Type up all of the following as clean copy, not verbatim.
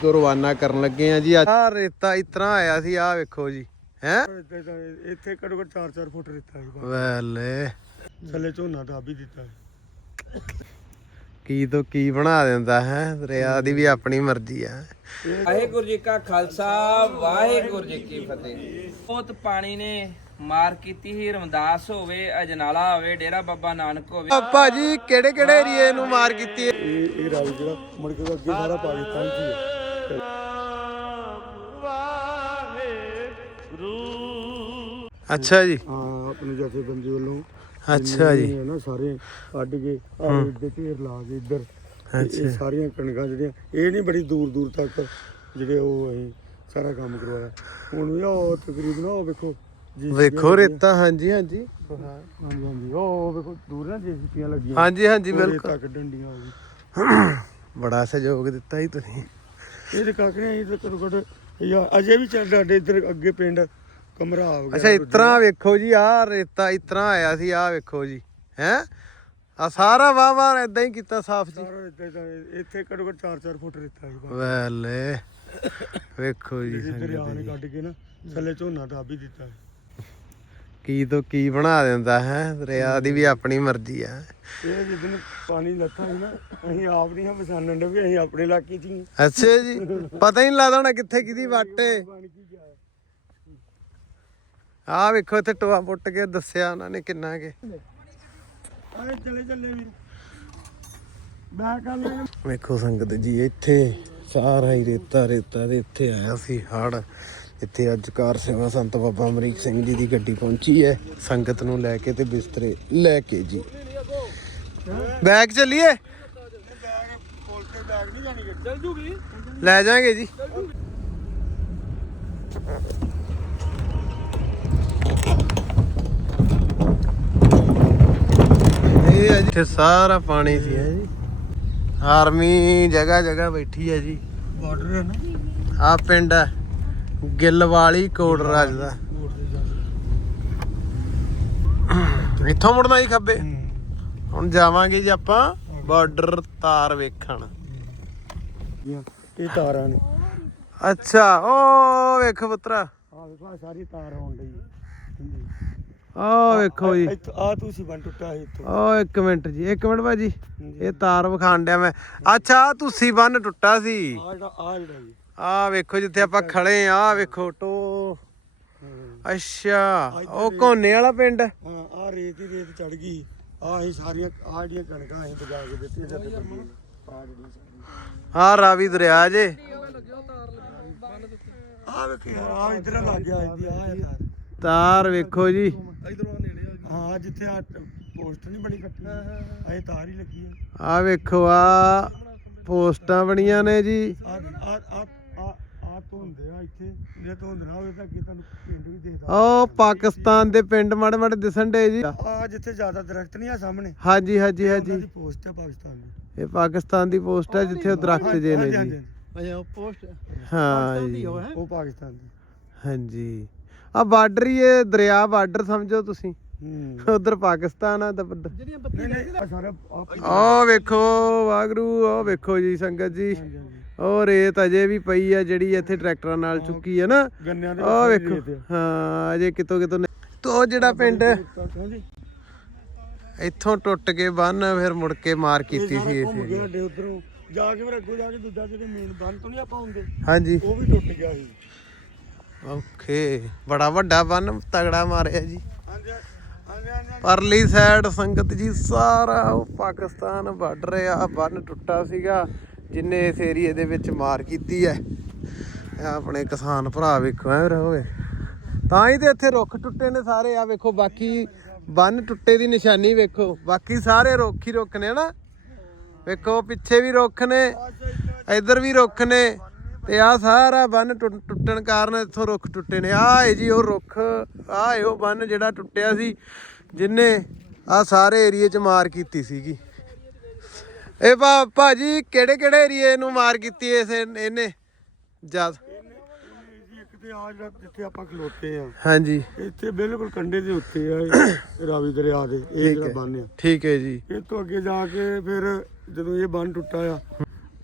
ਰਵਾਨਾ ਕਰਨ ਲੱਗੇ ਆ ਜੀ। ਆ ਰੇਤਾ ਇਤਨਾ ਆਇਆ ਸੀ, ਆ ਵੇਖੋ ਜੀ। ਹੈ ਇੱਥੇ ਘੱਟੋ ਘੱਟ 4-4 ਫੁੱਟ ਰੇਤਾ ਸੀ ਵੇਲੇ ਥੱਲੇ ਝੋਨਾ ਦਾ ਵੀ ਦਿੱਤਾ। ਕੀ ਤੋਂ ਕੀ ਬਣਾ ਦਿੰਦਾ ਹੈ, ਦਰਿਆ ਦੀ ਵੀ ਆਪਣੀ ਮਰਜ਼ੀ ਆ। ਵਾਹਿਗੁਰੂ ਜੀ ਕਾ ਖਾਲਸਾ ਵਾਹਿਗੁਰੂ ਜੀ ਕੀ ਫਤਿਹ। ਬਹੁਤ ਪਾਣੀ ਨੇ ਮਾਰ ਕੀਤੀ ਸੀ। ਰਮਦਾਸ ਹੋਵੇ, ਅਜਨਾਲਾ ਹੋਵੇ, ਡੇਰਾ ਬਾਬਾ ਨਾਨਕ ਹੋਵੇ। ਭਾਜੀ ਕਿਹੜੇ ਕਿਹੜੇ ਏਰੀਏ ਨੂੰ ਮਾਰ ਕੀਤੀ ਹੈ? ਇਹ ਰਾਵੀ ਜਿਹੜਾ ਮੁੜ ਕੇ ਅੱਗੇ ਸਾਰਾ ਪਾਕਿਸਤਾਨ ਚ ਹੀ ਹੈ। ਅੱਛਾ ਜੀ। ਹਾਂ ਆਪਣੇ ਜਥੇਬੰਦੀ ਵੱਲੋਂ ਅੱਛਾ ਜੀ। ਨਾ ਸਾਰੇ ਕੱਢ ਕੇ ਇੱਧਰ ਢੇਰ ਲਾ ਕੇ ਇੱਧਰ ਇਹ ਸਾਰੀਆਂ ਕਣਕਾਂ ਜਿਹੜੀਆਂ ਇਹ ਨਹੀਂ ਬੜੀ ਦੂਰ ਦੂਰ ਤੱਕ ਜਿਹੜੇ ਉਹ ਅਸੀਂ ਸਾਰਾ ਕੰਮ ਕਰਵਾਇਆ। ਹੁਣ ਵੀ ਉਹ ਤਕਰੀਬਨ ਉਹ ਵੇਖੋ ਵੇਖੋ ਰੇਤਾ। ਹਾਂਜੀ ਹਾਂਜੀ ਹਾਂਜੀ ਹਾਂਜੀ ਉਹ ਵੇਖੋ ਦੂਰ ਨਾ ਜੇਸੀਪੀਆਂ ਲੱਗੀਆਂ। ਹਾਂਜੀ ਹਾਂਜੀ ਬਿਲਕੁਲ। ਰੇਤਾ ਕੱਢਣ ਡੀਆਂ ਉਹ ਵੀ ਬੜਾ ਸਹਿਯੋਗ ਦਿੱਤਾ ਜੀ ਤੁਸੀਂ। ਇਹ ਤੇ ਕਾਕਰੇ ਅਸੀਂ ਤੇ ਘੱਟੋ ਘੱਟ ਅਜੇ ਵੀ ਚੱਲ ਸਾਡੇ ਇੱਧਰ ਅੱਗੇ ਪਿੰਡ ਕਮਰਾ ਹੋ ਗਿਆ। ਅੱਛਾ ਇਤਨਾ ਵੇਖੋ ਜੀ, ਆ ਰੇਤਾ ਇਤਨਾ ਆਇਆ ਸੀ, ਆ ਵੇਖੋ ਜੀ। ਹੈ ਆ ਸਾਰਾ ਵਾਹ ਏਦਾਂ ਹੀ ਕੀਤਾ ਸਾਫ਼ ਜੀ। ਇੱਥੇ ਘੱਟੋ ਘੱਟ 4-4 ਫੁੱਟ ਰੇਤਾ ਸੀ ਵੇਲੇ ਵੇਖੋ ਜੀ। ਦਰਿਆ ਨੇ ਕੱਢ ਕੇ ਨਾ ਥੱਲੇ ਝੋਨਾ ਦਾ ਵੀ ਦਿੱਤਾ। ਕੀ ਤੋਂ ਕੀ ਬਣਾ ਦਿੰਦਾ ਹੈ, ਦਰਿਆ ਦੀ ਵੀ ਆਪਣੀ ਮਰਜ਼ੀ ਆ। ਇਹ ਜਿੱਦਣ ਪਾਣੀ ਲੱਥਾ ਸੀ ਨਾ ਅਸੀਂ ਆਪ ਨਹੀਂ ਪਛਾਣਨ ਦੇ ਵੀ ਅਸੀਂ ਆਪਣੇ ਇਲਾਕੇ 'ਚ ਹੀ। ਅੱਛਾ ਜੀ। ਪਤਾ ਹੀ ਨਹੀਂ ਲੱਗਦਾ ਹੋਣਾ ਕਿੱਥੇ ਕਿਹਦੀ ਵੱਟ ਏ। ਆ ਵੇਖੋ ਇੱਥੇ ਟੋਆ ਪੁੱਟ ਕੇ ਦੱਸਿਆ ਉਹਨਾਂ ਨੇ ਕਿੰਨਾ ਕੇ। ਚਲੇ ਚੱਲੇ ਵੀਰ ਮੈਂ ਕਰ ਲੈ। ਵੇਖੋ ਸੰਗਤ ਜੀ, ਇੱਥੇ ਸਾਰਾ ਹੀ ਰੇਤਾ ਰੇਤਾ ਦੇ ਇੱਥੇ ਆਇਆ ਸੀ ਹੜ। ਇੱਥੇ ਅੱਜ ਕਾਰ ਸੇਵਾ ਸੰਤ ਬਾਬਾ ਅਮਰੀਕ ਸਿੰਘ ਜੀ ਦੀ ਗੱਡੀ ਪਹੁੰਚੀ ਹੈ ਸੰਗਤ ਨੂੰ ਲੈ ਕੇ ਤੇ ਬਿਸਤਰੇ ਲੈ ਕੇ ਜੀ। ਬੈਗ ਚੱਲੀਏ, ਚੱਲ ਜੂਗੀ ਲੈ ਜਾਾਂਗੇ ਜੀ। ਇਹ ਇੱਥੇ ਸਾਰਾ ਪਾਣੀ ਸੀ ਹੈ ਜੀ। ਆਰਮੀ ਜਗ੍ਹਾ ਜਗ੍ਹਾ ਬੈਠੀ ਹੈ ਜੀ। ਬਾਰਡਰ ਹੈ ਨਾ ਆ ਪਿੰਡ ਹੈ ਗਿੱਲਵਾਲੀ ਕੋਟ ਰਾਜ ਦਾ। ਇੱਥੋਂ ਮੁੜਨਾ ਜੀ ਖੱਬੇ। ਹੁਣ ਜਾਵਾਂਗੇ ਜੀ ਆਪਾਂ ਬਾਰਡਰ ਤਾਰ ਵੇਖਣ। ਇਹ ਤਾਰਾਂ ਨੇ। ਅੱਛਾ ਉਹ ਵੇਖ ਪੁੱਤਰਾ, ਆਹ ਵੇਖੋ ਸਾਰੀ ਤਾਰ ਆਉਣ ਡਈ। ਆਹ ਵੇਖੋ ਜੀ। ਆ ਤੁਸੀਂ ਬਣ ਟੁੱਟਾ ਸੀ ਇੱਥੋਂ। ਉਹ ਇੱਕ ਮਿੰਟ ਜੀ, ਇੱਕ ਮਿੰਟ ਭਾਜੀ, ਇਹ ਤਾਰ ਵਿਖਾਣ ਡਿਆ ਮੈਂ। ਅੱਛਾ ਤੁਸੀਂ ਬੰਨ ਟੁੱਟਾ ਸੀ। ਆ ਜਿਹੜਾ ਜੀ ਆਹ ਵੇਖੋ ਜਿੱਥੇ ਆਪਾਂ ਖੜੇ ਆ, ਵੇਖੋ ਟੋ। ਅੱਛਾ ਉਹ ਕੋਨੇ ਵਾਲਾ ਪਿੰਡ। ਹਾਂ ਆ ਰੇਤ ਹੀ ਰੇਤ ਚੜ ਗਈ। ਆ ਅਸੀਂ ਸਾਰੀਆਂ ਆ ਜਿਹੜੀਆਂ ਕਣਕਾਂ ਅਸੀਂ ਬਜਾ ਕੇ ਦਿੱਤੀਆਂ ਜੱਟ ਬੰਦੀ ਆ ਜਿਹੜੀਆਂ ਆਹ ਰਾਵੀ ਦਰਿਆ ਜੇ। ਆ ਵੇਖ ਯਾਰ ਆ ਇਧਰ ਲੱਗ ਗਿਆ ਆ ਯਾਰ ਤਾਰ ਵੇਖੋ ਜੀ। ਇਧਰੋਂ ਨੇੜੇ ਹਾਂ ਜਿੱਥੇ ਆ ਪੋਸਟ ਨਹੀਂ ਬਣੀ ਕੱਟੀ ਇਹ ਤਾਰ ਹੀ ਲੱਗੀ ਆ। ਆਹ ਵੇਖੋ ਆ ਪੋਸਟਾਂ ਬਣੀਆਂ ਨੇ ਜੀ। ਆ ਧੁੰਦੇ ਆ ਇੱਥੇ ਜੇ ਧੁੰਦ ਨਾ ਹੋਵੇ ਤਾਂ ਅੱਗੇ ਤੁਹਾਨੂੰ ਪਿੰਡ ਵੀ ਦੇਖਦਾ। ਉਹ ਪਾਕਿਸਤਾਨ ਦੇ ਪਿੰਡ ਮਾੜੇ ਮਾੜੇ ਦਿਸਣ ਡੇ ਜੀ। ਆ ਜਿੱਥੇ ਜ਼ਿਆਦਾ ਦਰਖਤ ਨਹੀਂ ਆ ਸਾਹਮਣੇ। ਹਾਂਜੀ ਹਾਂਜੀ ਹਾਂਜੀ ਪੋਸਟ ਆ ਪਾਕਿਸਤਾਨ ਦੀ। ਇਹ ਪਾਕਿਸਤਾਨ ਦੀ ਪੋਸਟ ਹੈ ਜਿੱਥੇ ਉਹ ਦਰਖਤ ਜੇ ਨੇ ਜੀ। ਅੱਛਾ ਉਹ ਪੋਸਟ ਹਾਂ ਜੀ ਉਹ ਪਾਕਿਸਤਾਨ ਦੀ। ਹਾਂਜੀ ਆ ਬਾਰਡਰ ਹੀ ਇਹ ਦਰਿਆ ਬਾਰਡਰ ਸਮਝੋ ਤੁਸੀਂ। ਉਧਰ ਪਾਕਿਸਤਾਨ ਆ ਤਾਂ ਉਹ ਵੇਖੋ ਵਾਗਰੂ। ਉਹ ਵੇਖੋ ਜੀ ਸੰਗਤ ਜੀ, ਉਹ ਰੇਤ ਅਜੇ ਵੀ ਪਈ ਆ ਜਿਹੜੀ ਇੱਥੇ ਟਰੈਕਟਰਾਂ ਨਾਲ ਚੁੱਕੀ ਹੈ ਨਾ। ਉਹ ਵੇਖੋ ਹਾਂ ਅਜੇ ਕਿਤੋਂ ਕਿਤੋਂ। ਤੋ ਜਿਹੜਾ ਪਿੰਡ ਇੱਥੋਂ ਟੁੱਟ ਕੇ ਬੰਨ ਫਿਰ ਮੁੜ ਕੇ ਮਾਰ ਕੀਤੀ ਸੀ ਇਸ ਏਰੀਏ। ਉਧਰੋਂ ਜਾ ਕੇ ਫਿਰ ਅੱਗੋਂ ਜਾ ਕੇ ਦੂਜਾ ਜਿਹੜੇ ਮੇਨ ਬੰਨ ਤੋਂ ਨਹੀਂ ਆਪਾਂ ਹੁੰਦੇ ਹਾਂਜੀ ਉਹ ਵੀ ਟੁੱਟ ਗਿਆ ਸੀ। ਓਕੇ ਬੜਾ ਵੱਡਾ ਬੰਨ ਤਗੜਾ ਮਾਰਿਆ ਜੀ। ਪਰਲੀ ਸਾਈਡ ਸੰਗਤ ਜੀ ਸਾਰਾ ਉਹ ਪਾਕਿਸਤਾਨ ਬਾਰਡਰ ਆ। ਬੰਨ ਟੁੱਟਾ ਸੀਗਾ ਜਿੰਨੇ ਇਸ ਏਰੀਏ ਦੇ ਵਿੱਚ ਮਾਰ ਕੀਤੀ ਹੈ। ਆਪਣੇ ਕਿਸਾਨ ਭਰਾ ਵੇਖੋ ਐ ਰਹੋਗੇ ਤਾਂ ਹੀ ਤੇ ਇੱਥੇ ਰੁੱਖ ਟੁੱਟੇ ਨੇ ਸਾਰੇ। ਆ ਵੇਖੋ ਬਾਕੀ ਬੰਨ ਟੁੱਟੇ ਦੀ ਨਿਸ਼ਾਨੀ ਵੇਖੋ, ਬਾਕੀ ਸਾਰੇ ਰੁੱਖ ਹੀ ਰੁੱਖ ਨੇ ਨਾ। ਵੇਖੋ ਪਿੱਛੇ ਵੀ ਰੁੱਖ ਨੇ, ਇੱਧਰ ਵੀ ਰੁੱਖ ਨੇ ਤੇ ਆ ਸਾਰਾ ਬੰਨ ਟੁੱਟਣ ਕਾਰਨ ਇੱਥੋਂ ਰੁੱਖ ਟੁੱਟੇ ਨੇ। ਆਹ ਏ ਜੀ ਉਹ ਰੁੱਖ, ਆਹ ਏ ਉਹ ਬੰਨ ਜਿਹੜਾ ਟੁੱਟਿਆ ਸੀ ਜਿੰਨੇ ਆ ਸਾਰੇ ਏਰੀਏ 'ਚ ਮਾਰ ਕੀਤੀ ਸੀਗੀ। ਇਹ ਭਾਜੀ ਕਿਹੜੇ ਕਿਹੜੇ ਏਰੀਏ ਨੂੰ ਮਾਰ ਕੀਤੀ ਇਸ ਇਹਨੇ ਜਦ? ਇੱਕ ਤੇ ਆ ਜਿਹੜਾ ਜਿੱਥੇ ਆਪਾਂ ਖਲੋਤੇ ਆ ਹਾਂਜੀ ਇੱਥੇ ਬਿਲਕੁਲ ਕੰਢੇ ਦੇ ਉੱਤੇ ਆ ਰਾਵੀ ਦਰਿਆ ਦੇ। ਇਹ ਜਿਹੜਾ ਬੰਨ ਆ ਠੀਕ ਹੈ ਜੀ। ਇਹ ਤੋਂ ਅੱਗੇ ਜਾ ਕੇ ਫਿਰ ਜਦੋਂ ਇਹ ਬੰਨ ਟੁੱਟਾ ਆ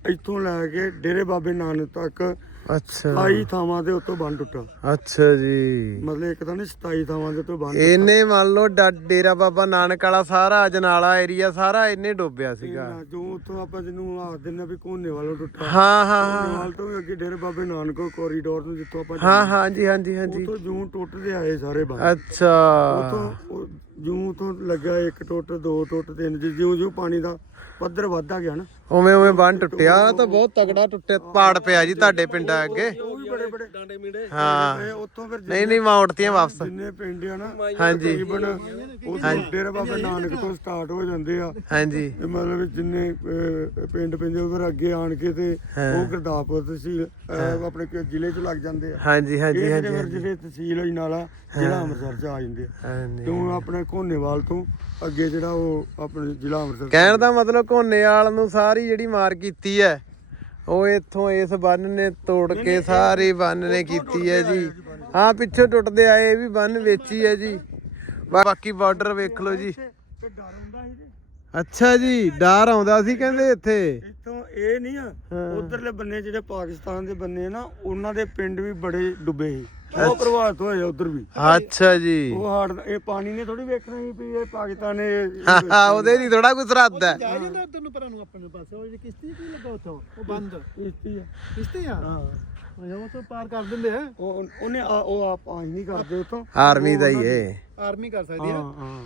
ਇੱਥੋਂ ਲੈ ਕੇ ਡੇਰੇ ਬਾਬੇ ਨਾਨਕ ਤੱਕ ਅੱਛਾ 27 ਥਾਵਾਂ ਦੇ ਉੱਤੋਂ ਬੰਨ ਟੁੱਟਾ। ਅੱਛਾ ਜੀ, ਮਤਲਬ ਇੱਕ ਤਾਂ ਨਹੀਂ 27 ਥਾਵਾਂ ਦੇ ਉੱਤੋਂ ਬੰਨ ਇਹਨੇ ਮੰਨ ਲਓ ਡੇਰਾ ਬਾਬਾ ਨਾਨਕ ਵਾਲਾ ਸਾਰਾ ਅਜਨਾਲਾ ਏਰੀਆ ਸਾਰਾ ਇਹਨੇ ਡੁੱਬਿਆ ਸੀਗਾ। ਜੋ ਉੱਥੋਂ ਆਪਾਂ ਜਿਹਨੂੰ ਆਖ ਦਿੰਦੇ ਵੀ ਕੋਨੇ ਵਾਲੋਂ ਟੁੱਟਾ, ਹਾਂ ਹਾਂ ਹਾਂ ਨਾਲ ਤੋਂ ਵੀ ਅੱਗੇ ਡੇਰੇ ਬਾਬੇ ਨਾਨਕ ਕੋਰੀਡੋਰ ਨੂੰ ਜਿੱਥੋਂ ਆਪਾਂ ਹਾਂ ਹਾਂਜੀ ਹਾਂਜੀ ਹਾਂਜੀ ਉੱਥੋਂ ਜੂੰ ਟੁੱਟਦੇ ਆਏ ਸਾਰੇ ਬੰਨ। ਅੱਛਾ ਉੱਥੋਂ ਜੂੰ ਤੋਂ ਲੱਗਾ 1 ਟੁੱਟ 2 ਟੁੱਟ 3 ਜਿਉਂ ਪਾਣੀ ਦਾ ਪੱਧਰ ਵੱਧਦਾ ਗਿਆ ਨਾ ਉਵੇਂ ਉਵੇਂ ਬੰਨ ਟੁੱਟਿਆ ਤਾਂ ਬਹੁਤ ਤਗੜਾ ਟੁੱਟਿਆ, ਪਾੜ ਪਿਆ ਜੀ ਤੁਹਾਡੇ ਪਿੰਡਾਂ ਅੱਗੇ। ਉਹ ਵੀ ਬੜੇ ਬੜੇ ਡਾਂਡੇ ਮੀਂਡੇ ਹਾਂ ਉੱਥੋਂ ਫਿਰ ਨਹੀਂ ਨਹੀਂ ਮੌੜਤੀਆਂ ਵਾਪਸ। ਜਿੰਨੇ ਪਿੰਡ ਆ ਨਾ ਹਾਂਜੀ ਤਕਰੀਬਨ ਉਹ ਡੇਰਾ ਬਾਬਾ ਨਾਨਕ ਤੋਂ ਸਟਾਰਟ ਹੋ ਜਾਂਦੇ ਆ। ਹਾਂਜੀ ਇਹ ਮਤਲਬ ਜਿੰਨੇ ਪਿੰਡ ਪੈਂਦੇ ਉਹ ਫਿਰ ਅੱਗੇ ਆਣ ਕੇ ਤੇ ਉਹ ਗੁਰਦਾਸਪੁਰ ਤਹਿਸੀਲ ਆਪਣੇ ਜ਼ਿਲ੍ਹੇ ਚ ਲੱਗ ਜਾਂਦੇ ਆ। ਹਾਂਜੀ ਹਾਂਜੀ ਇਹ ਹਾਂਜੀ ਫਿਰ ਜਿਹੜੇ ਤਹਿਸੀਲ ਅਜਨਾਲਾ ਜ਼ਿਲ੍ਹਾ ਅੰਮ੍ਰਿਤਸਰ ਚ ਆ ਜਾਂਦੇ ਆ। ਹਾਂਜੀ। ਕਿਉਂ ਆਪਣੇ ਘੋਨੇਵਾਲ ਤੋਂ ਅੱਗੇ ਜਿਹੜਾ ਉਹ ਆਪਣੇ ਜ਼ਿਲ੍ਹਾ ਅੰਮ੍ਰਿਤਸਰ ਕਹਿਣ ਦਾ ਮਤਲਬ ਘੋਨੇਵਾਲ ਨੂੰ ਸਾਰੀ ਜਿਹੜੀ ਮਾਰ ਕੀਤੀ ਹੈ ਉਹ ਇੱਥੋਂ ਇਸ ਬੰਨ ਨੇ ਤੋੜ ਕੇ ਸਾਰੇ ਬੰਨ ਨੇ ਕੀਤੀ ਹੈ ਜੀ। ਹਾਂ ਪਿੱਛੇ ਟੁੱਟਦੇ ਆਏ ਇਹ ਵੀ ਬੰਨ ਵੇਚੀ ਹੈ ਜੀ। ਬਾਕੀ ਬਾਰਡਰ ਵੇਖ ਲਓ ਜੀ। ਤੇ ਡਰ ਹੁੰਦਾ ਸੀ ਤੇ ਅੱਛਾ ਜੀ, ਡਰ ਆਉਂਦਾ ਸੀ ਕਹਿੰਦੇ ਇੱਥੇ। ਇੱਥੋਂ ਇਹ ਨਹੀਂ ਆ ਉਧਰਲੇ ਬੰਨੇ ਜਿਹੜੇ ਪਾਕਿਸਤਾਨ ਦੇ ਬੰਨੇ ਆ ਨਾ ਉਹਨਾਂ ਦੇ ਪਿੰਡ ਵੀ ਬੜੇ ਡੁੱਬੇ ਸੀ, ਉਹ ਪ੍ਰਭਾਵਿਤ ਹੋਏ ਉਧਰ ਵੀ। ਅੱਛਾ ਜੀ, ਉਹ ਹਾੜ ਇਹ ਪਾਣੀ ਨੇ ਥੋੜੀ ਵੇਖਣਾ ਸੀ ਵੀ ਇਹ ਪਾਕਿਸਤਾਨ ਨੇ ਹਾਂ ਉਹਦੇ ਨਹੀਂ ਥੋੜਾ ਕੁਝ ਰੱਦ ਹੈ। ਜਾ ਜਾਂਦਾ ਉਧਰ ਨੂੰ ਪਰਾਂ ਨੂੰ ਆਪਣੇ ਪਾਸੇ ਉਹ ਜਿਹੜੀ ਕਿਸ਼ਤੀ ਕੀ ਲੱਗਾ ਉੱਥੋਂ ਉਹ ਬੰਦ ਕਿਸ਼ਤੀ ਆ। ਕਿਸ਼ਤੀ ਆ ਹਾਂ ਉਹ ਤੋਂ ਪਾਰ ਕਰ ਦਿੰਦੇ ਆ। ਉਹਨੇ ਉਹ ਆਪ ਆਈ ਨਹੀਂ ਕਰਦੇ ਉਤੋਂ, ਆਰਮੀ ਦਾ ਹੀ ਏ। ਆਰਮੀ ਕਰ ਸਕਦੀ ਆ। ਹਾਂ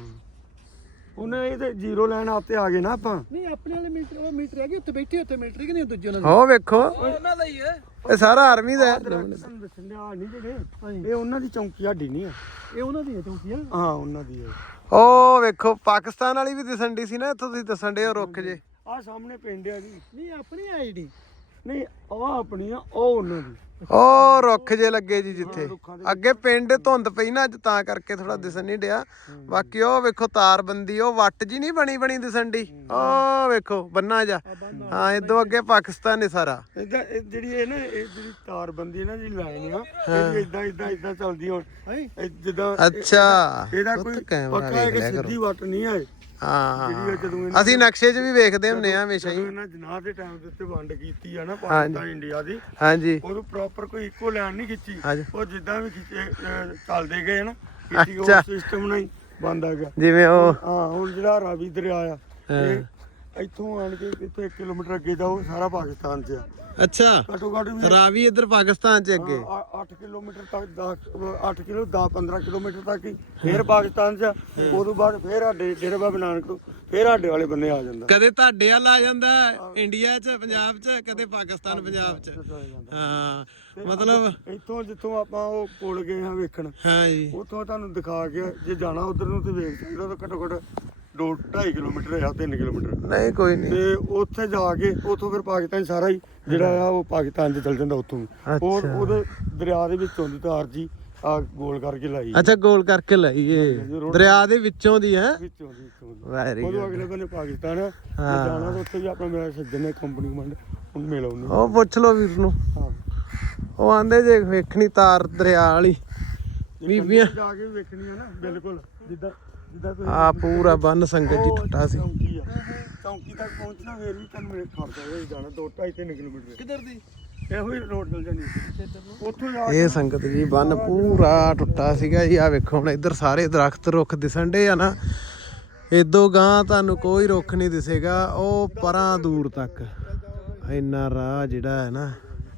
ਉਹਨੇ ਇਹ ਤੇ ਜ਼ੀਰੋ ਲਾਈਨ ਆਤੇ ਆ ਗਏ ਨਾ ਆਪਾਂ। ਨਹੀਂ ਆਪਣੇ ਵਾਲੇ ਮਿਲਟਰੀ ਉਹ ਮਿਲਟਰੀ ਆ ਗਈ ਉੱਥੇ ਬੈਠੀ ਉੱਥੇ ਮਿਲਟਰੀ ਕਿ ਨਹੀਂ ਦੂਜੇ ਉਹਨਾਂ ਉਹ ਵੇਖੋ ਉਹਨਾਂ ਦਾ ਹੀ ਹੈ। ਇਹ ਸਾਰਾ ਆਰਮੀ ਦਾ ਹੈ। ਦੱਸਣ ਦੇ ਆ ਨਹੀਂ ਜਿਹੜੇ ਇਹ ਉਹਨਾਂ ਦੀ ਚੌਂਕੀ ਸਾਡੀ ਨਹੀਂ ਆ। ਇਹ ਉਹਨਾਂ ਦੀ ਹੈ ਚੌਂਕੀ ਆ। ਹਾਂ ਉਹਨਾਂ ਦੀ ਹੈ। ਉਹ ਵੇਖੋ ਪਾਕਿਸਤਾਨ ਵਾਲੀ ਵੀ ਦਿਸਣ ਦੀ ਸੀ ਨਾ ਇੱਥੋਂ ਤੁਸੀਂ ਦੱਸਣ ਦੇ ਰੁੱਖ ਜੇ। ਆ ਸਾਹਮਣੇ ਪਿੰਡ ਆ ਜੀ। ਨਹੀਂ ਆਪਣੀ ਆਈਡੀ ਨਹੀਂ ਉਹ ਆਪਣੀ ਆ ਉਹ ਉਹਨਾਂ ਦੀ। ਉਹ ਰੁੱਖ ਜੇ ਲੱਗੇ ਜੀ ਜਿੱਥੇ ਅੱਗੇ ਪਿੰਡ ਧੁੰਦ ਪਈ ਨਾ ਅੱਜ ਤਾਂ ਕਰਕੇ ਥੋੜਾ ਦਿਸਣ ਨਹੀਂ ਡਿਆ। ਬਾਕੀ ਉਹ ਵੇਖੋ ਤਾਰਬੰਦੀ ਉਹ ਵੱਟ ਜੀ ਨਹੀਂ ਬਣੀ ਦਿਸਣ ਦੀ। ਉਹ ਵੇਖੋ ਬੰਨਾ ਜਾ। ਹਾਂ ਇਦੋਂ ਅੱਗੇ ਪਾਕਿਸਤਾਨ ਨੇ ਸਾਰਾ। ਇਦਾਂ ਜਿਹੜੀ ਇਹ ਨਾ ਇਹ ਜਿਹੜੀ ਤਾਰਬੰਦੀ ਨਾ ਜਿਹੜੀ ਲਾਈਨ ਆ ਇਹ ਇਦਾਂ ਇਦਾਂ ਚੱਲਦੀ ਹੁਣ ਜਿੱਦਾਂ। ਅੱਛਾ ਇਹਦਾ ਪੁੱਤ ਕੋਈ ਕੈਮਰਾ ਪੱਕਾ ਵੇਖ ਇੱਕ ਲਿਆ ਕਰੋ। ਸਿੱਧੀ ਵੱਟ ਨਹੀਂ ਆ ਇਹ। ਹਾਂ ਜਿਹੜੀ ਜਦੋਂ ਅਸੀਂ ਨਕਸ਼ੇ 'ਚ ਵੀ ਵੇਖਦੇ ਹੁੰਨੇ ਆ ਹਮੇਸ਼ਾ ਜਦੋਂ ਹੀ। ਇਹਨਾਂ ਜਨਾਹ ਦੇ ਟਾਈਮ ਦੇ ਉੱਤੇ ਵੰਡ ਕੀਤੀ ਆ ਨਾ ਪਾਕਿਸਤਾਨ ਇੰਡੀਆ ਦੀ, ਹਾਂਜੀ ਉਦੋਂ ਪ੍ਰੋਪਰ ਕੋਈ ਇੱਕੋ ਲਾਈਨ ਨਹੀਂ ਖਿੱਚੀ। ਹਾਂਜੀ। ਉਹ ਜਿੱਦਾਂ ਵੀ ਖਿੱਚੇ ਚੱਲਦੇ ਗਏ ਨਾ ਖਿੱਚੀ ਉਹ ਅੱਛਾ। ਸਿਸਟਮ ਨਾਲ ਹੀ ਬੰਦ ਆ ਗਿਆ। ਜਿਵੇਂ ਉਹ ਹਾਂ ਹੁਣ ਜਿਹੜਾ ਰਾਵੀ ਦਰਿਆ ਆ ਇਹ ਇੱਥੋਂ ਆਣ ਕੇ ਇੱਥੋਂ 1 ਕਿਲੋਮੀਟਰ ਅੱਗੇ ਜਾਓ ਸਾਰਾ ਪਾਕਿਸਤਾਨ 'ਚ ਆ। ਅੱਛਾ ਘੱਟੋ ਘੱਟ ਵੀ ਰਾਵੀ ਇੱਧਰ ਪਾਕਿਸਤਾਨ 'ਚ ਅੱਗੇ। 8 ਕਿਲੋਮੀਟਰ ਤੱਕ 8 ਕਿਲੋ 15 ਕਿਲੋਮੀਟਰ ਤੱਕ ਹੀ ਫੇਰ ਪਾਕਿਸਤਾਨ 'ਚ ਆ। ਉਦੋਂ ਬਾਅਦ ਫੇਰ ਸਾਡੇ ਡੇਰੇ ਬਾਬਾ ਨਾਨਕ ਤੋਂ ਫੇਰ ਸਾਡੇ ਵਾਲੇ ਬੰਨੇ ਆ ਜਾਂਦਾ। ਕਦੇ ਤੁਹਾਡੇ ਵੱਲ ਆ ਜਾਂਦਾ ਇੰਡੀਆ 'ਚ ਪੰਜਾਬ 'ਚ, ਕਦੇ ਪਾਕਿਸਤਾਨ ਪੰਜਾਬ 'ਚ। ਹਾਂ ਮਤਲਬ ਇੱਥੋਂ ਜਿੱਥੋਂ ਆਪਾਂ ਉਹ ਪੁਲ ਗਏ ਹਾਂ ਵੇਖਣ, ਹਾਂ ਜੀ ਉੱਥੋਂ ਤੁਹਾਨੂੰ ਦਿਖਾ ਕੇ ਜੇ ਜਾਣਾ ਉਧਰ ਨੂੰ ਤੇ ਵੇਖ ਸਕਦੇ ਹੋ ਤਾਂ ਘੱਟੋ ਘੱਟ 2.5 ਕਿਲੋਮੀਟਰ ਆ 3 ਕਿਲੋਮੀਟਰ। ਨਹੀਂ ਕੋਈ ਨਹੀਂ। ਤੇ ਉੱਥੇ ਜਾ ਕੇ ਉੱਥੋਂ ਫਿਰ ਪਾਕਿਸਤਾਨ ਸਾਰਾ ਹੀ ਜਿਹੜਾ ਆ ਉਹ ਪਾਕਿਸਤਾਨ 'ਚ ਚਲ ਜਾਂਦਾ ਉੱਥੋਂ ਵੀ। ਹੋਰ ਉਹਦੇ ਦਰਿਆ ਦੇ ਵਿੱਚੋਂ ਦੀ ਤਾਰ ਜੀ ਆ ਗੋਲ ਕਰਕੇ ਲਾਈ ਅੱਛਾ ਗੋਲ ਕਰਕੇ ਲਾਈਏ ਦਰਿਆ ਦੇ ਵਿੱਚੋਂ ਦੀ ਹੈ। ਵਿੱਚੋਂ ਦੀ ਵੈਰੀ ਉਦੋਂ ਗੁੱਡ। ਅਗਲੇ ਬੰਨੇ ਪਾਕਿਸਤਾਨ ਆ। ਜੇ ਜਾਣਾ ਤਾਂ ਉੱਥੇ ਵੀ ਆਪਣਾ ਮੇਰਾ ਸੱਜਣ ਨੇ ਕੰਪਨੀ ਕਮਾਂਡ ਹੁਣ ਮਿਲ ਆਉਂਦੇ। ਉਹ ਪੁੱਛ ਲਓ ਵੀਰ ਨੂੰ, ਹਾਂ ਉਹ ਆਂਦੇ ਜੇ ਵੇਖਣੀ ਤਾਰ ਦਰਿਆ ਵਾਲੀ ਬੀਬੀਆਂ। ਜਾ ਕੇ ਵੇਖਣੀ ਆ ਨਾ ਬਿਲਕੁਲ ਜਿੱਦਾਂ ਜਿੱਦਾਂ ਤੁਸੀਂ ਆ ਪੂਰਾ ਬੰਨ ਸੰਗਤ ਜੀ ਟੁੱਟਾ ਸੀ। ਚੌਂਕੀ ਆ। ਚੌਂਕੀ ਤੱਕ ਪਹੁੰਚਣਾ ਫੇਰ ਵੀ ਤੁਹਾਨੂੰ ਮੇਰੇ ਖਰਚਾ ਹੋ ਜਾਣਾ 2.5-3 ਕਿਲੋਮੀਟਰ। ਕਿੱਧਰ ਦੀ ਇਹੋ ਹੀ ਰੋਡ ਚੱਲ ਜਾਣੀ ਉੱਥੋਂ ਜਾ ਇਹ ਸੰਗਤ ਜੀ ਬੰਨ ਪੂਰਾ ਟੁੱਟਾ ਸੀਗਾ ਜੀ। ਆ ਵੇਖੋ ਹੁਣ ਇੱਧਰ ਸਾਰੇ ਦਰਖਤ ਰੁੱਖ ਦਿਸਣ ਡੇ ਆ ਨਾ। ਇਦੋਂ ਗਾਂ ਤੁਹਾਨੂੰ ਕੋਈ ਰੁੱਖ ਨਹੀਂ ਦਿਸੇਗਾ ਉਹ ਪਰਾਂ ਦੂਰ ਤੱਕ। ਇੰਨਾ ਰਾਹ ਜਿਹੜਾ ਹੈ ਨਾ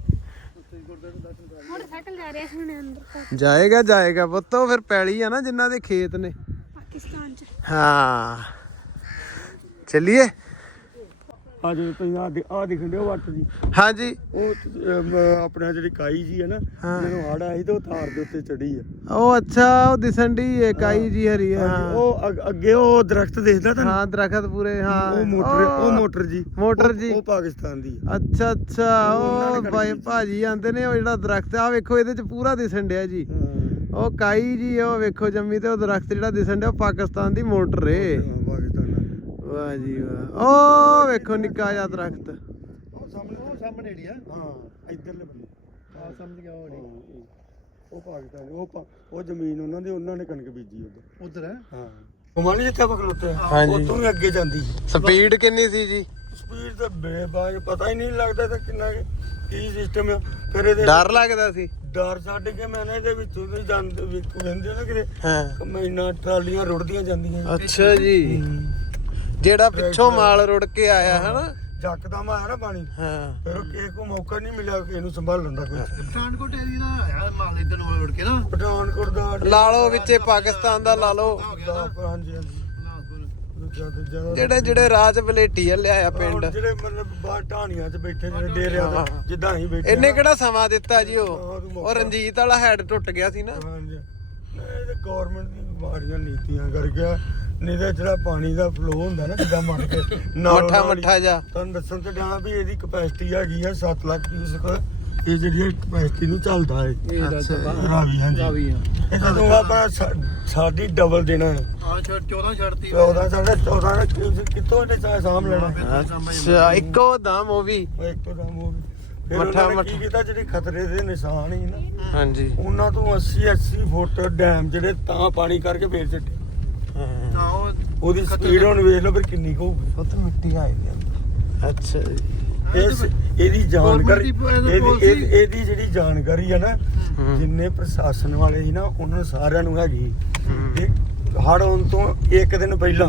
ਮੋਟਰਸਾਈਕਲ ਜਾ ਰਿਹਾ ਸੀ ਹੁਣੇ ਅੰਦਰ ਤੱਕ ਜਾਏਗਾ ਪੁੱਤ। ਉਹ ਫਿਰ ਪੈਲੀ ਆ ਨਾ ਜਿਨ੍ਹਾਂ ਦੇ ਖੇਤ ਨੇ। ਪਾਕਿਸਤਾਨ ਚ। ਹਾਂ ਚੱਲੀਏ। ਆ ਜਦੋਂ ਤੁਸੀਂ ਆ ਦਿਖਣ ਦਿਓ ਵੱਟ ਜੀ ਹਾਂਜੀ ਉਹ ਆਪਣਾ ਜਿਹੜੀ ਕਾਈ ਜੀ ਹੈ ਨਾ ਜਦੋਂ ਹੜ ਆਇਆ ਸੀ ਤੇ ਉਹ ਤਾਰ ਦੇ ਉੱਤੇ ਚੜੀ ਆ। ਉਹ ਅੱਛਾ ਉਹ ਦਿਸਣ ਦੀ ਇਕਾਈ ਜੀ ਹਰੀ ਆ। ਉਹ ਅੱਗੇ ਉਹ ਦਰਖਤ ਦਿਖਦਾ ਤੁਹਾਨੂੰ? ਹਾਂ ਦਰਖਤ ਪੂਰੇ। ਹਾਂ ਉਹ ਮੋਟਰ ਜੀ ਉਹ ਪਾਕਿਸਤਾਨ ਦੀ ਆ। ਅੱਛਾ ਉਹ ਬਾਈ ਭਾਜੀ ਆਂਦੇ ਨੇ ਉਹ ਜਿਹੜਾ ਦਰਖਤ ਆ ਵੇਖੋ ਇਹਦੇ ਚ ਪੂਰਾ ਦਿਸਣ ਡਿਆ ਜੀ। ਉਹ ਕਾਈ ਜੀ ਉਹ ਵੇਖੋ ਜੰਮੀ ਤੇ ਉਹ ਦਰਖਤ ਜਿਹੜਾ ਦਿਸਣ ਡਿਆ ਉਹ ਪਾਕਿਸਤਾਨ ਦੀ ਮੋਟਰ ਏ। ਪਾਕਿਸਤਾਨ ਵਾਹ ਜੀ ਵਾਹ। ਉਹ ਵੇਖੋ ਨਿੱਕਾ ਜਿਹਾ ਦਰਖਤ। ਉਹ ਸਾਹਮਣੇ ਏੜੀ ਆ। ਹਾਂ ਇੱਧਰਲੇ ਬੰਨੇ ਆ ਸਮਝ ਗਿਆ ਉਹ ਏੜੀ ਉਹ ਪਾਕਿਸਤਾਨ ਉਹ ਜ਼ਮੀਨ ਉਹਨਾਂ ਨੇ ਕਣਕ ਬੀਜੀ ਉਧਰ ਹੈ। ਹਾਂ ਉਹ ਮਨ ਜਿੱਥੇ ਆਪਾਂ ਖਲੋਤੇ ਹਾਂਜੀ। ਉੱਥੋਂ ਵੀ ਅੱਗੇ ਜਾਂਦੀ। ਸਪੀਡ ਕਿੰਨੀ ਸੀ ਜੀ? ਸਪੀਡ ਤੇ ਬੇਬਾਜ ਪਤਾ ਹੀ ਨਹੀਂ ਲੱਗਦਾ ਤਾਂ ਕਿੰਨਾ ਕੀ ਸਿਸਟਮ ਆ। ਫਿਰ ਇਹਦੇ ਡਰ ਲੱਗਦਾ ਸੀ। ਡਰ ਛੱਡ ਕੇ ਮੈਂ ਨਾ ਇਹਦੇ ਵਿੱਚੋਂ ਦੀ ਜਾਂਦੇ ਵੇਖਦੇ ਨਾ ਕਿਤੇ ਹਾਂ ਕਮੈਨਾਂ ਟਰਾਲੀਆਂ ਰੁੜਦੀਆਂ ਜਾਂਦੀਆਂ। ਅੱਛਾ ਜੀ, ਜਿਹੜਾ ਪਿੱਛੋਂ ਮਾਲ ਰੁੜ ਕੇ ਆਇਆ ਹੈ ਨਾ, ਜੱਕਦਮ ਆਇਆ ਨਾ ਪਾਣੀ, ਹਾਂ ਫਿਰ ਉਹ ਕਿਸੇ ਕੋ ਮੌਕਾ ਨਹੀਂ ਮਿਲਿਆ ਕਿ ਇਹਨੂੰ ਸੰਭਾਲਣ ਦਾ। ਕੋਈ ਪਠਾਨਕੋਟ ਏਰੀਆ ਦਾ ਆਇਆ ਮਾਲ ਇਧਰ ਨੂੰ ਉੜ ਕੇ ਨਾ ਪਠਾਨਕੋਟ ਦਾ ਲਾ ਲਓ ਵਿੱਚੇ ਪਾਕਿਸਤਾਨ ਦਾ ਲਾ ਲਓ, ਹਾਂਜੀ ਹਾਂਜੀ ਦੂਜਾ ਤੇ ਜ਼ਿਆਦਾ ਜਿਹੜੇ ਜਿਹੜੇ ਰਾਜ ਵਲੇਟੀ ਆ ਲਿਆਇਆ ਪਿੰਡ, ਜਿਹੜੇ ਮਤਲਬ ਬਾਹਰ ਢਾਣੀਆਂ 'ਚ ਬੈਠੇ ਜਿਹੜੇ ਡੇਰਿਆਂ ਦੇ ਜਿੱਦਾਂ ਅਸੀਂ ਬੈਠੇ ਇਹਨੇ ਕਿਹੜਾ ਸਮਾਂ ਦਿੱਤਾ ਜੀ। ਉਹ ਰਣਜੀਤ ਵਾਲਾ ਹੈਡ ਟੁੱਟ ਗਿਆ ਸੀ ਨਾ। ਹਾਂਜੀ ਇਹ ਤੇ ਗਵਰਨਮੈਂਟ ਦੀ ਮਾੜੀਆਂ ਨੀਤੀਆਂ ਕਰ ਗਿਆ। ਨਹੀਂ ਤਾਂ ਜਿਹੜਾ ਪਾਣੀ ਦਾ ਫਲੋ ਹੁੰਦਾ ਨਾ ਜਿੱਦਾਂ ਮੰਨ ਕੇ ਮੱਠਾ ਮੱਠਾ ਜਾ ਤੁਹਾਨੂੰ ਦੱਸਣ ਤੇ ਡਾਂ ਵੀ ਇਹਦੀ ਕਪੈਸਿਟੀ ਹੈਗੀ ਆ 7 ਲੱਖ ਕਿਊਸਕ। ਇਹ ਜਿਹੜੀ ਕਪੈਸਿਟੀ ਨੂੰ ਚੱਲਦਾ ਹੈ ਰਾਵੀ। ਹਾਂਜੀ ਇਹ ਜਦੋਂ ਆਪਾਂ ਸਾਡੀ ਡਬਲ ਦੇਣਾ ਹੈ। ਹਾਂ 14 ਛੱਡਤੀ 14 ਕਿੱਥੋਂ ਇਹਨੇ ਸਾਂਭ ਲੈਣਾ। ਅੱਛਾ ਇੱਕੋ ਦਮ ਉਹ ਵੀ ਉਹ ਇੱਕ ਤਾਂ ਮੂਵ ਫਿਰ ਮੱਠਾ ਉਹਨਾਂ ਨੇ ਕੀ ਮੱਠਾ। ਕੀਤਾ ਜਿਹੜੇ ਖਤਰੇ ਦੇ ਨਿਸ਼ਾਨ ਹੀ ਨਾ ਹਾਂਜੀ ਉਹਨਾਂ ਤੋਂ 80 ਫੁੱਟ ਡੈਮ ਜਿਹੜੇ ਤਾਂ ਪਾਣੀ ਕਰਕੇ ਫੇਰ ਛੱਡੇ। ਨਾ ਉਹ ਉਹਦੀ ਸਪੀਡ ਹੁਣ ਵੇਖ ਲਓ ਫਿਰ ਕਿੰਨੀ ਕੁ ਹੋਊਗੀ। ਉਹ ਤਾਂ ਮਿੱਟੀ ਆਈ ਜਾਂਦੀ। ਅੱਛਾ ਜੀ ਇਹਦੀ ਜਾਣਕਾਰੀ Government ਦੀ ਇਹਦੀ ਜਿਹੜੀ ਜਾਣਕਾਰੀ ਹੈ ਨਾ ਜਿੰਨੇ ਪ੍ਰਸ਼ਾਸਨ ਵਾਲੇ ਸੀ ਨਾ ਉਹਨਾਂ ਨੂੰ ਸਾਰਿਆਂ ਨੂੰ ਹੈਗੀ। ਤੇ ਹੜ ਆਉਣ ਤੋਂ ਇੱਕ ਦਿਨ ਪਹਿਲਾਂ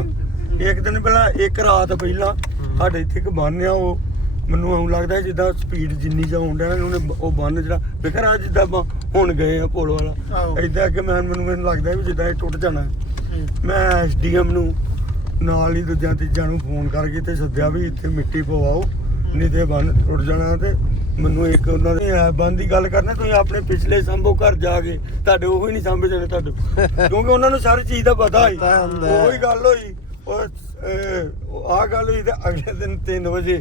ਇੱਕ ਰਾਤ ਪਹਿਲਾਂ ਸਾਡੇ ਇੱਥੇ ਇੱਕ ਬੰਨ੍ਹ ਆ, ਉਹ ਮੈਨੂੰ ਐਂ ਲੱਗਦਾ ਜਿੱਦਾਂ ਸਪੀਡ ਜਿੰਨੀ ਜਾਉਣ ਡਿਆ ਉਹਨੇ ਉਹ ਬੰਨ੍ਹ ਜਿਹੜਾ ਵੇਖਿਆ ਅੱਜ ਜਿੱਦਾਂ ਆਪਾਂ ਹੁਣ ਗਏ ਆ ਪੁਲ ਵਾਲਾ ਏਦਾਂ ਅੱਗੇ ਮੈਨੂੰ ਲੱਗਦਾ ਵੀ ਜਿੱਦਾਂ ਇਹ ਟੁੱਟ ਜਾਣਾ। ਮੈਂ ਐਸਡੀਐਮ ਨੂੰ ਨਾਲ ਹੀ ਦੂਜਿਆਂ ਤੀਜਾਂ ਨੂੰ ਫੋਨ ਕਰਕੇ ਤੇ ਸੱਦਿਆ ਵੀ ਇੱਥੇ ਮਿੱਟੀ ਪਵਾਓ ਨਹੀਂ ਤੇ ਬੰਨ ਟੁੱਟ ਜਾਣਾ। ਤੇ ਮੈਨੂੰ ਇੱਕ ਉਹਨਾਂ ਦੇ ਬੰਨ ਦੀ ਗੱਲ ਕਰਨਾ, ਤੁਸੀਂ ਆਪਣੇ ਪਿਛਲੇ ਸੰਭੋ ਘਰ ਜਾ ਕੇ ਤੁਹਾਡੇ ਉਹ ਹੀ ਨਹੀਂ ਸਾਂਭੇ ਜਾਣੇ ਤੁਹਾਡੇ ਕਿਉਂਕਿ ਉਹਨਾਂ ਨੂੰ ਸਾਰੀ ਚੀਜ਼ ਦਾ ਪਤਾ ਹੀ ਉਹੀ ਗੱਲ ਹੋਈ। ਉਹ ਆਹ ਗੱਲ ਹੋਈ ਤੇ ਅਗਲੇ ਦਿਨ 3 ਵਜੇ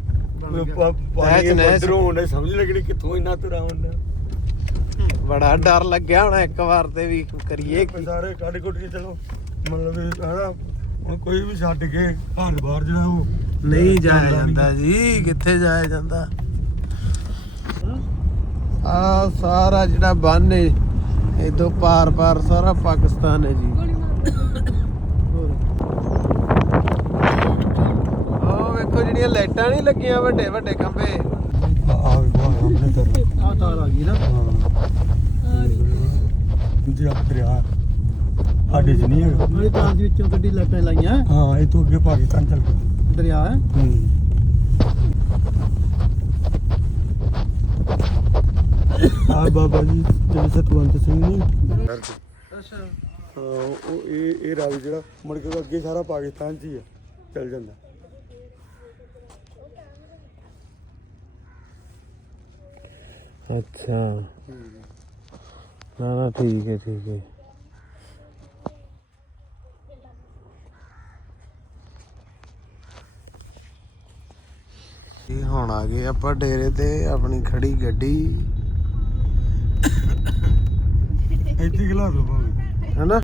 ਪਾਣੀ ਅੰਦਰੋਂ ਆਉਂਦਾ, ਸਮਝ ਲੱਗਣੀ ਕਿੱਥੋਂ ਇੰਨਾ ਤੁਰਾ ਹੁੰਦਾ। ਬੜਾ ਡਰ ਲੱਗਿਆ ਹੋਣਾ ਇੱਕ ਵਾਰ ਤੇ ਵੀ ਕਰੀਏ ਕੀ। ਸਾਰੇ ਕੱਢ ਕੁੱਟ ਕੇ ਚਲੋ ਮਤਲਬ ਹਨਾ ਹੁਣ ਕੋਈ ਵੀ ਛੱਡ ਕੇ ਘਰ ਬਾਹਰ ਜਿਹੜਾ ਉਹ ਨਹੀਂ ਜਾਇਆ ਜਾਂਦਾ ਜੀ, ਕਿੱਥੇ ਜਾਇਆ ਜਾਂਦਾ। ਆ ਸਾਰਾ ਜਿਹੜਾ ਬੰਨ ਹੈ ਇਦੋਂ ਪਾਰ ਸਾਰਾ ਪਾਕਿਸਤਾਨ ਹੈ ਜੀ। ਉਹ ਵੇਖੋ ਜਿਹੜੀਆਂ ਲਾਈਟਾਂ ਨਹੀਂ ਲੱਗੀਆਂ ਵੱਡੇ ਵੱਡੇ ਖੰਭੇ। ਆਪਣੇ ਤਰ੍ਹਾਂ ਆ ਤਾਰ ਆ ਗਈ ਨਾ ਜੀ ਆ ਦਰਿਆ ਸਾਡੇ ਚ ਨਹੀਂ ਹੈਗਾ। ਉਹਦੇ ਤਾਰ ਦੇ ਵਿੱਚੋਂ ਗੱਡੀ ਲਾਈਟਾਂ ਲਾਈਆਂ ਹਾਂ ਇਹ ਤੋਂ ਅੱਗੇ ਪਾਕਿਸਤਾਨ ਚੱਲ ਗਿਆ ਦਰਿਆ ਹੈ। ਆ ਬਾਬਾ ਜੀ ਜਿਹੜੇ ਸਤਵੰਤ ਸਿੰਘ ਨਹੀਂ ਅੱਛਾ ਹਾਂ ਉਹ ਇਹ ਰਾਵੀ ਜਿਹੜਾ ਮੁੜ ਕੇ ਅੱਗੇ ਸਾਰਾ ਪਾਕਿਸਤਾਨ 'ਚ ਹੀ ਆ ਚੱਲ ਜਾਂਦਾ। ਅੱਛਾ ਨਾ ਠੀਕ ਹੈ ਇਹ ਹੁਣ ਆ ਗਏ ਆਪਾਂ ਡੇਰੇ ਤੇ, ਆਪਣੀ ਖੜੀ ਗੱਡੀ ਇੱਥੇ ਖਿਲਾ ਦੋ ਭਾਵੇਂ ਹੈਨਾ।